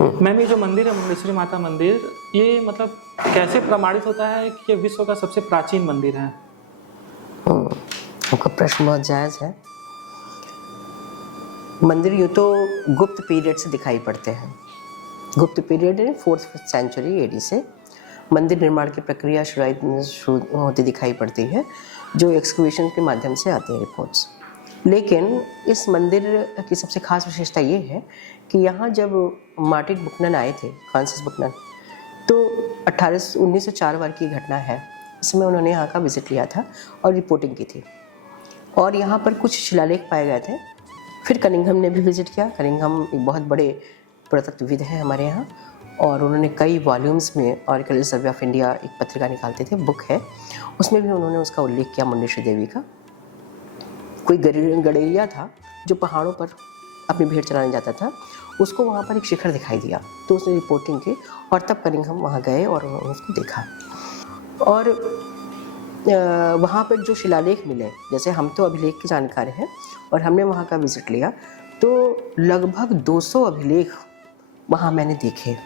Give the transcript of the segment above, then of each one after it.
Ma'am ये जो मंदिर है मुंडेश्वरी माता मंदिर, ये मतलब कैसे प्रमाणित होता है कि ये विश्व का सबसे प्राचीन मंदिर है? आपका प्रश्न बहुत जायज़ है। मंदिर यूँ तो गुप्त पीरियड से दिखाई पड़ते हैं। गुप्त पीरियड है 4th-5th सेंचुरी एडी से मंदिर निर्माण की प्रक्रिया शुरू होती दिखाई पड़ती है, जो एक्सकवेशन के माध्यम से आती हैं रिपोर्ट्स। लेकिन इस मंदिर की सबसे खास विशेषता ये है कि यहाँ जब मार्टिन बुकनन आए थे, फ्रांसिस बुकनन, तो 1904 वार की घटना है। इसमें उन्होंने यहाँ का विजिट लिया था और रिपोर्टिंग की थी, और यहाँ पर कुछ शिलालेख पाए गए थे। फिर कनिंघम ने भी विजिट किया। कनिंघम एक बहुत बड़े पुरातत्वविद हैं हमारे यहाँ, और उन्होंने कई वॉल्यूम्स में ऑरिकल सर्वे ऑफ इंडिया एक पत्रिका निकालते थे, बुक है, उसमें भी उन्होंने उसका उल्लेख किया मुंडेश्वरी देवी का। कोई गडेरिया था जो पहाड़ों पर अपनी भेंट चलाने जाता था, उसको वहाँ पर एक शिखर दिखाई दिया, तो उसने रिपोर्टिंग की और तब कनिंघम वहाँ गए और उन्होंने उसको देखा। और वहाँ पर जो शिलालेख मिले, जैसे हम तो अभिलेख के जानकार हैं और हमने वहाँ का विजिट लिया, तो लगभग 200 अभिलेख वहाँ मैंने देखे,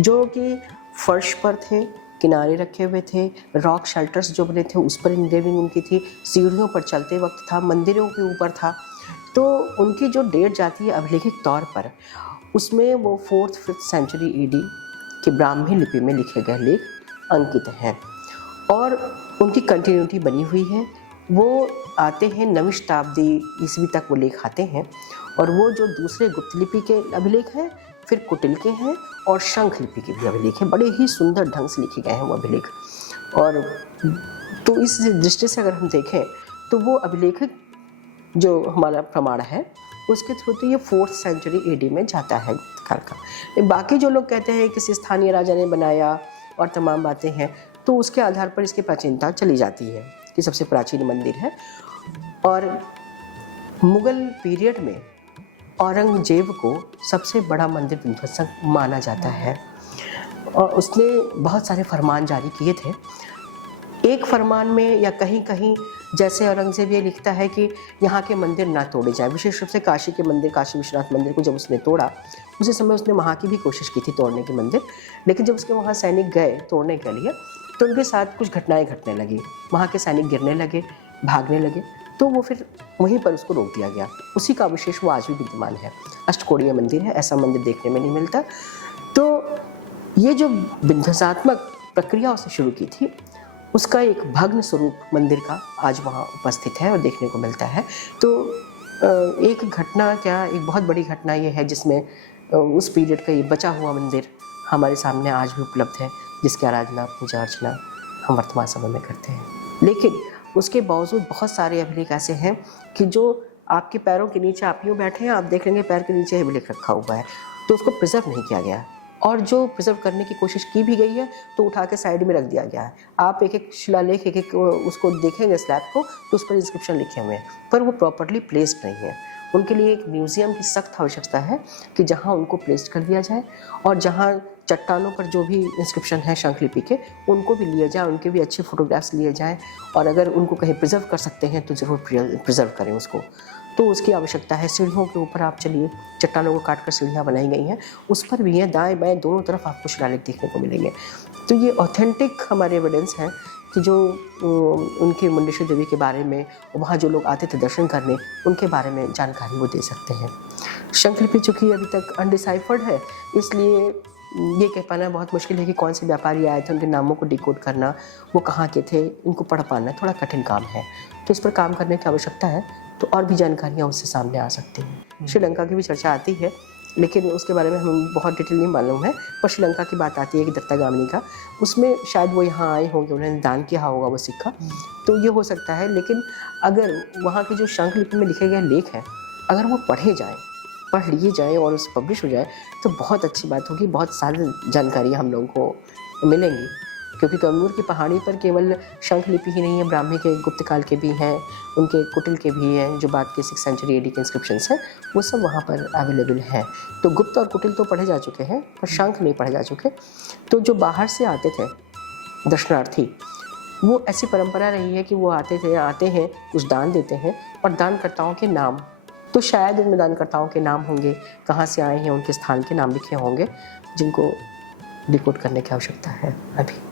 जो कि फर्श पर थे, किनारे रखे हुए थे, रॉक शेल्टर्स जो बने थे उस पर इंग्रेविंग उनकी थी, सीढ़ियों पर चलते वक्त था, मंदिरों के ऊपर था। तो उनकी जो डेट जाती है अभिलेखिक तौर पर, उसमें वो 4th-5th सेंचुरी एडी की ब्राह्मी लिपि में लिखे गए लेख अंकित हैं, और उनकी कंटिन्यूटी बनी हुई है। वो आते हैं 9वीं शताब्दी ईस्वी तक वो लेख आते हैं, और वो जो दूसरे गुप्त लिपि के अभिलेख हैं, फिर कुटिल के हैं और शंख लिपि के भी अभिलेख हैं। बड़े ही सुंदर ढंग से लिखे गए हैं वो अभिलेख। और तो इस दृष्टि से अगर हम देखें तो वो अभिलेखिक जो हमारा प्रमाण है उसके थ्रू तो ये 4th सेंचुरी एडी में जाता है काल का। बाकी जो लोग कहते हैं किसी स्थानीय राजा ने बनाया और तमाम बातें हैं, तो उसके आधार पर इसकी प्राचीनता चली जाती है कि सबसे प्राचीन मंदिर है। और मुगल पीरियड में औरंगजेब को सबसे बड़ा मंदिर विध्वंसक माना जाता है, और उसने बहुत सारे फरमान जारी किए थे। एक फरमान में या कहीं कहीं जैसे औरंगजेब ये लिखता है कि यहाँ के मंदिर ना तोड़े जाएं, विशेष रूप से काशी के मंदिर, काशी विश्वनाथ मंदिर को जब उसने तोड़ा, उसी समय उसने वहाँ की भी कोशिश की थी तोड़ने के मंदिर, लेकिन जब उसके वहाँ सैनिक गए तोड़ने के लिए तो उनके साथ कुछ घटनाएं घटने लगी। वहाँ के सैनिक गिरने लगे, भागने लगे, तो वो फिर वहीं पर उसको रोक दिया गया। उसी का अवशेष वो आज भी विद्यमान है। अष्टकोणीय मंदिर है, ऐसा मंदिर देखने में नहीं मिलता। तो ये जो विध्वंसात्मक प्रक्रिया उसने शुरू की थी, उसका एक भग्न स्वरूप मंदिर का आज वहाँ उपस्थित है और देखने को मिलता है। तो एक घटना क्या, एक बहुत बड़ी घटना ये है जिसमें उस पीरियड का ये बचा हुआ मंदिर हमारे सामने आज भी उपलब्ध है, जिसकी आराधना, पूजा अर्चना हम वर्तमान समय में करते हैं। लेकिन उसके बावजूद बहुत सारे अभिलेख ऐसे हैं कि जो आपके पैरों के नीचे, आप यूँ बैठे हैं, आप देख लेंगे पैर के नीचे अभिलेख रखा हुआ है, तो उसको प्रिजर्व नहीं किया गया। और जो प्रिजर्व करने की कोशिश की भी गई है तो उठा के साइड में रख दिया गया है। आप एक एक शिलालेख, एक एक उसको देखेंगे स्लैब को, तो उस पर इंस्क्रिप्शन लिखे हुए हैं, पर वो प्रॉपर्ली प्लेस्ड नहीं है। उनके लिए एक म्यूज़ियम की सख्त आवश्यकता है कि जहाँ उनको प्लेस्ड कर दिया जाए, और जहाँ चट्टानों पर जो भी इंस्क्रिप्शन है शंख लिपि के, उनको भी लिए जाए, उनके भी अच्छे फोटोग्राफ्स लिए जाएँ, और अगर उनको कहीं प्रिजर्व कर सकते हैं तो ज़रूर प्रिजर्व करें उसको। तो उसकी आवश्यकता है। सीढ़ियों के ऊपर आप चलिए, चट्टानों को काट कर सीढ़ियाँ बनाई गई हैं, उस पर भी हैं, दाएँ बाएँ दोनों तरफ आपको शिलालेख देखने को मिलेंगे। तो ये ऑथेंटिक हमारे एविडेंस हैं कि जो उनके मुंडेश्वरी देवी के बारे में, वहाँ जो लोग आते थे दर्शन करने, उनके बारे में जानकारी वो दे सकते हैं। शंखलिपि चूँकि अभी तक अनडिसाइफर्ड है, इसलिए ये कह पाना बहुत मुश्किल है कि कौन से व्यापारी आए थे, उनके नामों को डिकोड करना, वो कहाँ के थे, इनको पढ़ पाना थोड़ा कठिन काम है। तो इस पर काम करने की आवश्यकता है, तो और भी जानकारियाँ उससे सामने आ सकती हैं। श्रीलंका की भी चर्चा आती है, लेकिन उसके बारे में हमें बहुत डिटेल नहीं मालूम है, पर श्रीलंका की बात आती है कि दत्तागामिनी का, उसमें शायद वो यहाँ आए होंगे, उन्होंने दान किया होगा वो सिक्का, तो ये हो सकता है। लेकिन अगर वहाँ के जो शंख लिपि में लिखे गए लेख हैं, अगर वो पढ़ लिए जाएँ और उस पब्लिश हो जाए, तो बहुत अच्छी बात होगी, बहुत सारी जानकारियाँ हम लोगों को मिलेंगी। क्योंकि कैमूर की पहाड़ी पर केवल शंख लिपि ही नहीं है, ब्राह्मी के गुप्त काल के भी हैं, उनके कुटिल के भी हैं, जो बाद के 6th सेंचुरी एडी के इंस्क्रिप्शंस हैं, वो सब वहाँ पर अवेलेबल हैं। तो गुप्त और कुटिल तो पढ़े जा चुके हैं, पर शंख नहीं पढ़े जा चुके। तो जो बाहर से आते थे दर्शनार्थी, वो ऐसी परंपरा रही है कि वो आते हैं, कुछ दान देते हैं, और दानकर्ताओं के नाम तो शायद उनमें दानकर्ताओं के नाम होंगे, कहाँ से आए हैं, उनके स्थान के नाम लिखे होंगे, जिनको डिकोड करने की आवश्यकता है अभी।